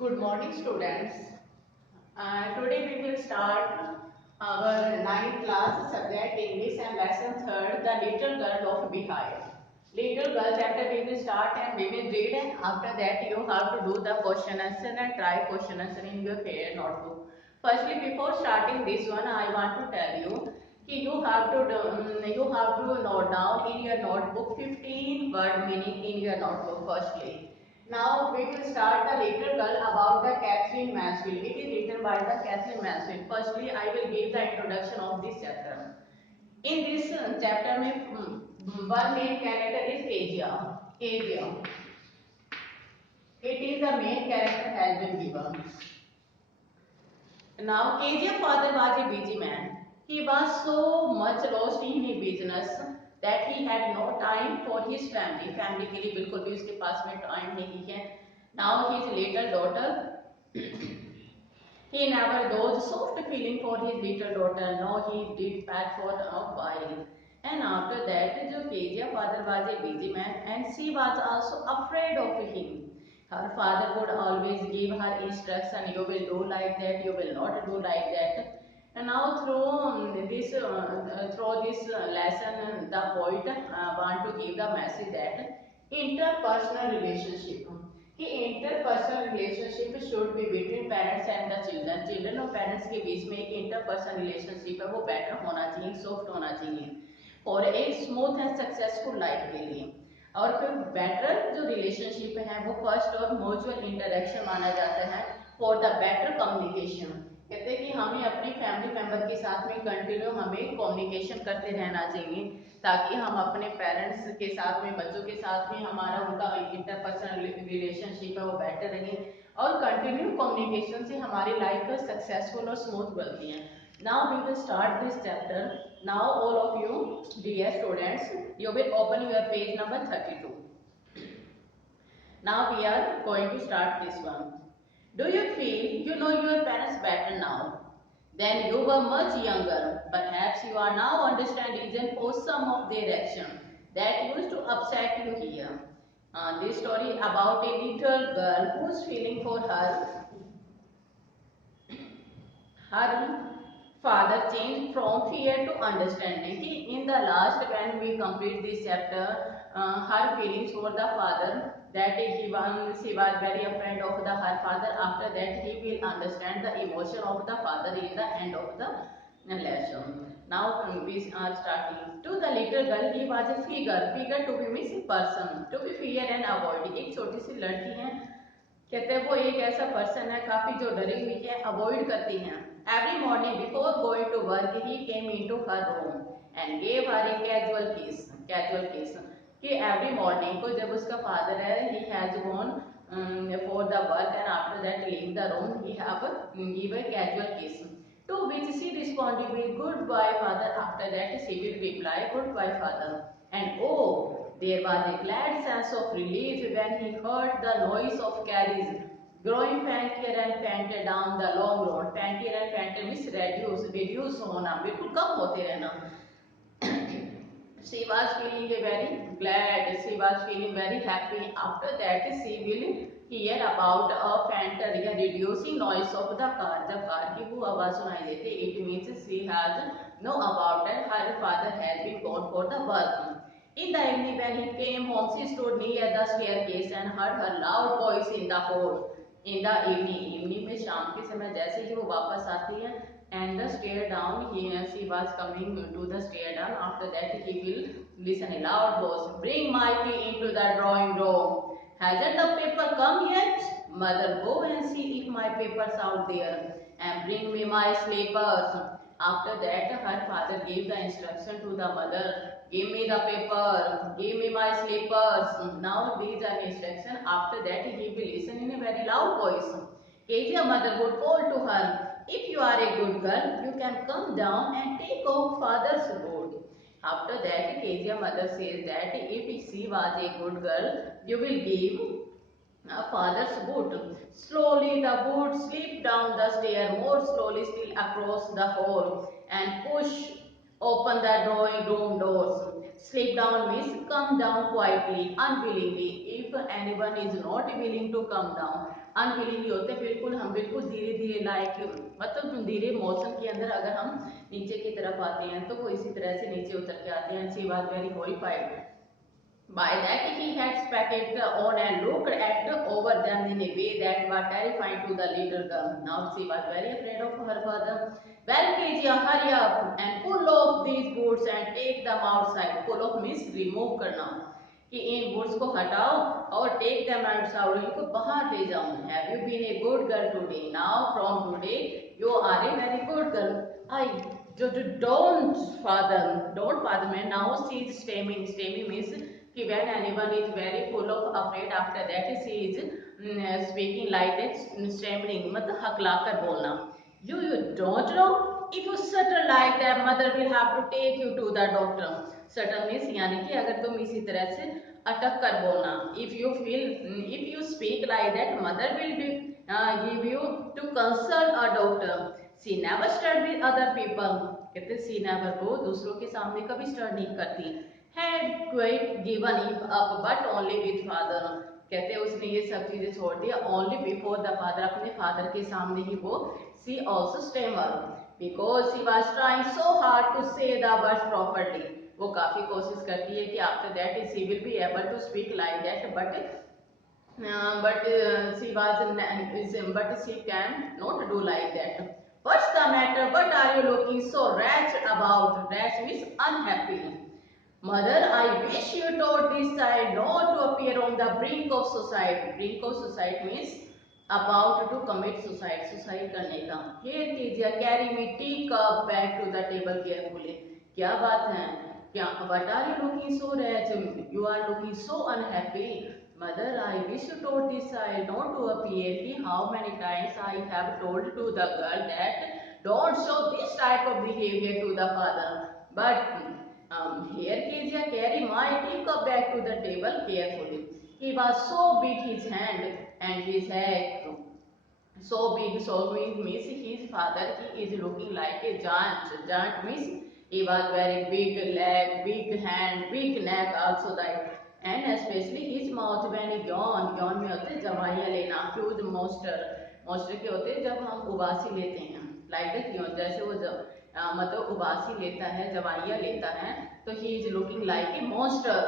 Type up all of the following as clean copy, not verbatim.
Good morning, students. Today we will start our ninth class subject English and lesson third, The Little Girl of Behind. Little girl chapter we will start and we will read, and after that you have to do the question answer and try question answer in your fair notebook. Firstly, before starting this one, I want to tell you कि you have to note down in your notebook 15 word meaning in your notebook firstly. Now we will start the little girl about the Catherine Mansfield. It is written by the Catherine Mansfield. Firstly, I will give the introduction of this chapter. In this chapter, one main character is Kezia. Kezia. It is the main character has been given. Now, Kezia's father was a busy man. He was so much lost in his business that he had no time for his family. Family के लिए बिल्कुल भी उसके पास में time नहीं है. Now his little daughter, he never those soft feeling for his little daughter. No, he did bad for a while. And after that, जो Kezia father was a busy man, and she was also afraid of him. Her father would always give her instruction, you will do like that, you will not do like that. And now through this lesson, the poet want to give the message that interpersonal relationship. Interpersonal relationship should be between parents and the children. Children और parents के बीच में एक interpersonal relationship है वो better होना चाहिए, soft होना चाहिए और एक स्मूथ एंड सक्सेसफुल लाइफ के लिए. और फिर बेटर जो रिलेशनशिप है वो फर्स्ट और म्यूचुअल इंटरेक्शन माना जाता है फॉर द बेटर कम्युनिकेशन. कहते हैं कि हमें अपनी फैमिली मेंबर के साथ में कंटिन्यू हमें कम्युनिकेशन करते रहना चाहिए ताकि हम अपने पेरेंट्स के साथ में बच्चों के साथ में हमारा उनका इंटरपर्सनल रिलेशनशिप है वो बेटर रहे और कंटिन्यू कम्युनिकेशन से हमारी लाइफ सक्सेसफुल और स्मूथ बनती है. Now we will start this chapter. Now all of you, dear students, you will open your page number 32. Now we are going to start this one. Do you feel you know your parents better now than you were much younger? Perhaps you are now understand reason for some of their action that used to upset you here. This story about a little girl who's feeling for her father changed from fear to understanding. In the last, when we complete this chapter, her feelings for the father, that she was very afraid of her father. After that, he will understand the emotion of the father in the end of the lesson. Now we are starting. To the little girl, he was a figure. Figure to be means person. To be fear and avoid. एक छोटी सी लड़की है. कहते हैं वो एक ऐसा person है काफी जो डरी हुई है, अवॉइड करती हैं. Every morning before going to work he came into her room and gave her a casual kiss कि एवरी मॉर्निंग को जब उसका फादर है he has gone for the work and after that leave the room he have give a casual kiss to which she responded with goodbye father. After that she will reply goodbye father. And oh, there was a glad sense of relief when he heard the noise of carriages growing fainter and fainter down the long road. Fainter and fainter means reduce होना, बिल्कुल कम होते रहना. She was feeling very glad. She was feeling very happy. After that, she will hear about a fainter, a reducing noise of the car. जब car की वो आवाज सुनाई देती, it means she has know about that her father has been gone for the work. In the evening when he came home, she stood near the staircase and heard her loud voice in the hall. In the evening में शाम के समय जैसे ही वो वापस आती है and the stair down, she was coming to the stair down. After that he will listen a loud voice, bring my tea into the drawing room. Hasn't the paper come yet? Mother, go and see if my papers out there and bring me my slippers. After that her father gave the instruction to the mother, give me the paper, give me my slippers. Now these are instruction. After that he will listen in a very loud voice. Kezia mother would call to her, if you are a good girl, you can come down and take off father's boot. After that Kezia mother says that if she was a good girl, you will give father's boot. Slowly the boot slipped down the stair, more slowly still across the hall, and push open the drawing room doors. Sleep down means come down quietly, unwillingly. If anyone is not willing to come down, unwillingly होते हैं बिल्कुल, हम बिल्कुल धीरे धीरे like मतलब धीरे मौसम के अंदर अगर हम नीचे की तरफ आते हैं तो वो इसी तरह से नीचे उतर के आते हैं. She was very horrified. By that he had spectated on and looked at over them in a way that was terrifying to the little girl. Now she was very afraid of her father. Well, Kezia, hurry up and pull off these boots and take them outside. Pull off means remove करना. कि इन boots को हटाओ और take them outside, इनको बाहर ले जाओ. Have you been a good girl today? Now from today you are a very good girl. I जो डोंट फादर में now see is stemming. Stemming means कि when anyone is very full of afraid, after that she is speaking like that, stammering मतलब हकलाकर बोलना. You don't know, if you stutter like that mother will have to take you to the doctor. Stutter means यानी कि अगर तुम इसी तरह से अटक कर बोलना. If you speak like that mother will be give you to consult a doctor. She never stirred with other people. कहते she never को दूसरों के सामने कभी stir नहीं करती. Had quite given it up but only with father. कहते उसने ये सब चीजें छोड़ दिया only before the father, अपने father के सामने ही वो. She also stammered because she was trying so hard to say the words properly. वो काफी कोशिश करती है कि after that she will be able to speak like that, but she can not do like that. What's the matter? What are you looking so wretched about? Wretched means unhappy. Mother, I wish you taught this child not to appear on the brink of suicide. Brink of suicide means about to commit suicide. Suicide करने का. Here Kezia, carry me teacup back to the table carefully. क्या बात है? क्या? What are you looking so wretched? You are looking so unhappy. Mother, I wish you taught this child not to appear. How many times I have told to the girl that don't show this type of behavior to the father. But here Kezia carry my teacup back to the table carefully. He was so big his hand and his head. So big means his father, he is looking like a giant. Giant means he was very big leg, big hand, big neck also that. And especially his mouth when he yawn. Yawn में होते जवाइयाँ लेना. Huge monster. Monster के होते जब हम उबासी लेते हैं. Like that क्यों? जैसे वो मतलब उबासी लेता है, जवाइयाँ लेता है, तो he is looking like a monster.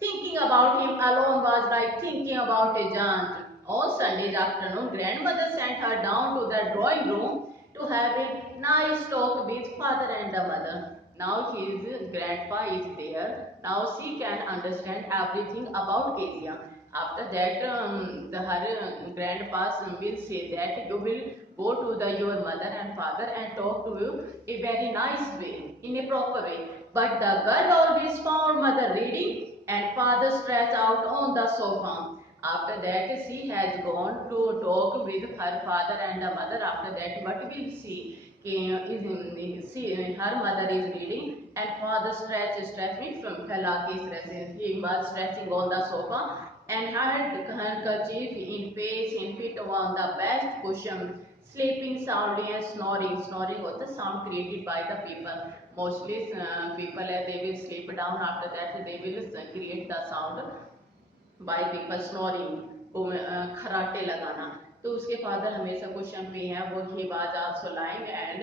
Thinking about him alone was like thinking about a giant. On Sunday afternoon, grandmother sent her down to the drawing room to have a nice talk with father and the mother. Now his grandpa is there. Now she can understand everything about Kezia. After that, her grandpa will say that you will go to your mother and father and talk to you a very nice way, in a proper way. But the girl always found mother reading and father stretched out on the sofa. After that, she has gone to talk with her father and the mother. After that, what will see? Her mother is reading and father stretching from फैला के stretching. He was stretching on the sofa and had handkerchief in face in fit on the best cushion, sleeping soundly and snoring. Snoring was the sound created by the people. Mostly people they will sleep down. After that they will create the sound by people snoring. खराटे लगाना. तो उसके father हमेशा question पे हैं. वो ही was also lying and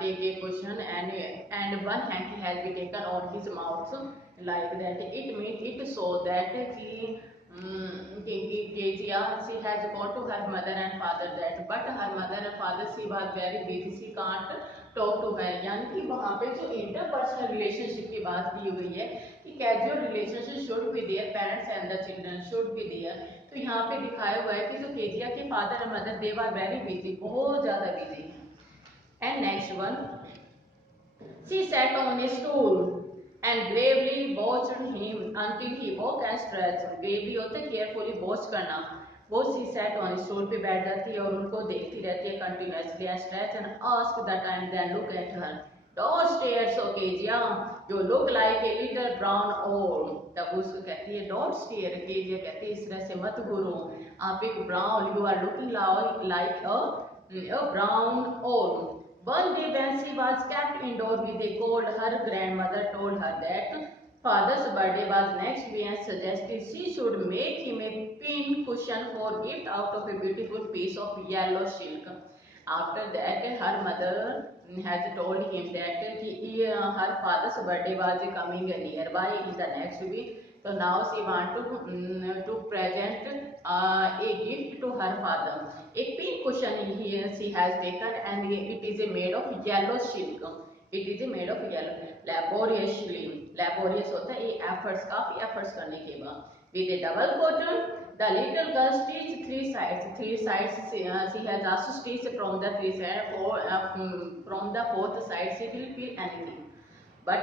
take a question and one hanky has been taken on his mouth like that. It means it so that Kezia she has gone to her mother and father that, but her mother and father she was very busy, she can't talk to her. यानी कि वहाँ पे जो interpersonal relationship की बात की हुई है कि casual relationship should be there, parents and the children should be there. तो यहाँ पे दिखाया हुआ है कि जो केजिया के father and mother they were very busy, बहुत ज्यादा बिजी हैं. And next one, she sat on a stool and gravely watched him until he woke and stretched. Gravely होता है carefully watch करना. वो she sat on a stool पे बैठ जाती है और उनको देखती रहती है continuously and stretch and ask the time then look at her. Don't stare so Kezia, you look like a little brown owl. तब उसको कहती है don't stare. Kezia कहती है इस तरह से मत घूरो, आप एक brown, you are looking like a brown owl. One day when she was kept indoors with a cold, her grandmother told her that father's birthday was next week and suggested she should make him a pin cushion for gift out of a beautiful piece of yellow silk. After that, her mother has told him that her father's birthday was coming nearby in the next week. So now she want to present a gift to her father. A pin cushion she has taken, and it is made of yellow silk. It is made of yellow laboriously. Laborious होता है ये efforts काफी efforts करने के बाद. With a double cotton, the little girl stitched three sides. Three sides she has also stitched from the three sides. From the fourth side she will feel anything. But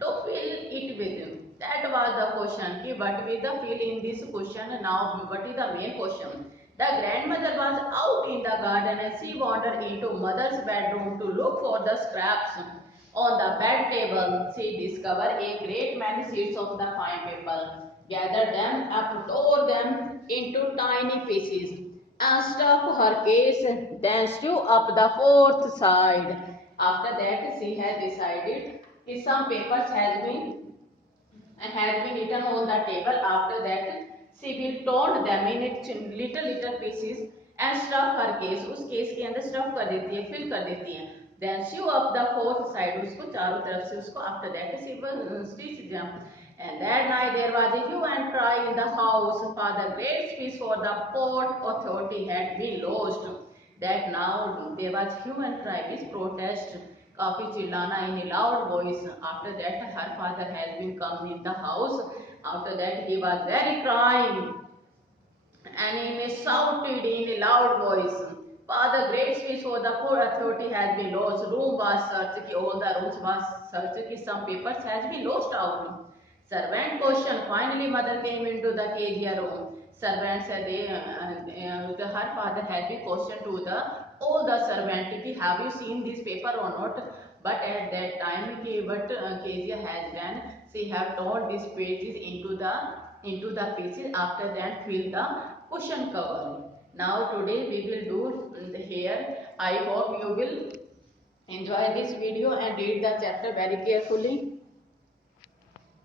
to fill it with. That was the question. But with the filling this question, now what is the main question? The grandmother was out in the garden and she wandered into mother's bedroom to look for the scraps. On the bed table, she discovered a great many sheets of the fine paper, gathered them up, tore them into tiny pieces, and stuffed her case, then sew up the fourth side. After that, she had decided that some papers has been written on the table. After that, she will torn them in little pieces and stuff her case. उस case के अंदर stuff कर देती है, fill कर देती है. Then sew up the fourth side. उसको चारों तरफ से उसको. After that, she will stitch them. And that night there was a hue and cry in the house, for the great speech for the port authority had been lost. That now there was hue and cry, means protest. काफी चिल्लाना in a loud voice. After that, her father has been come in the house. After that, he was very crying and he shouted in a loud voice. Father, great speech for the poor authority has been lost. Room was searched, all the rooms was searched, some papers has been lost out. Servant question. Finally, mother came into the cage room. Servant said, her father had been questioned to all the servant, have you seen this paper or not? But at that time, Kezia has done. She have torn these pages into the pieces. After that, fill the cushion cover. Now today we will do here. I hope you will enjoy this video and read the chapter very carefully.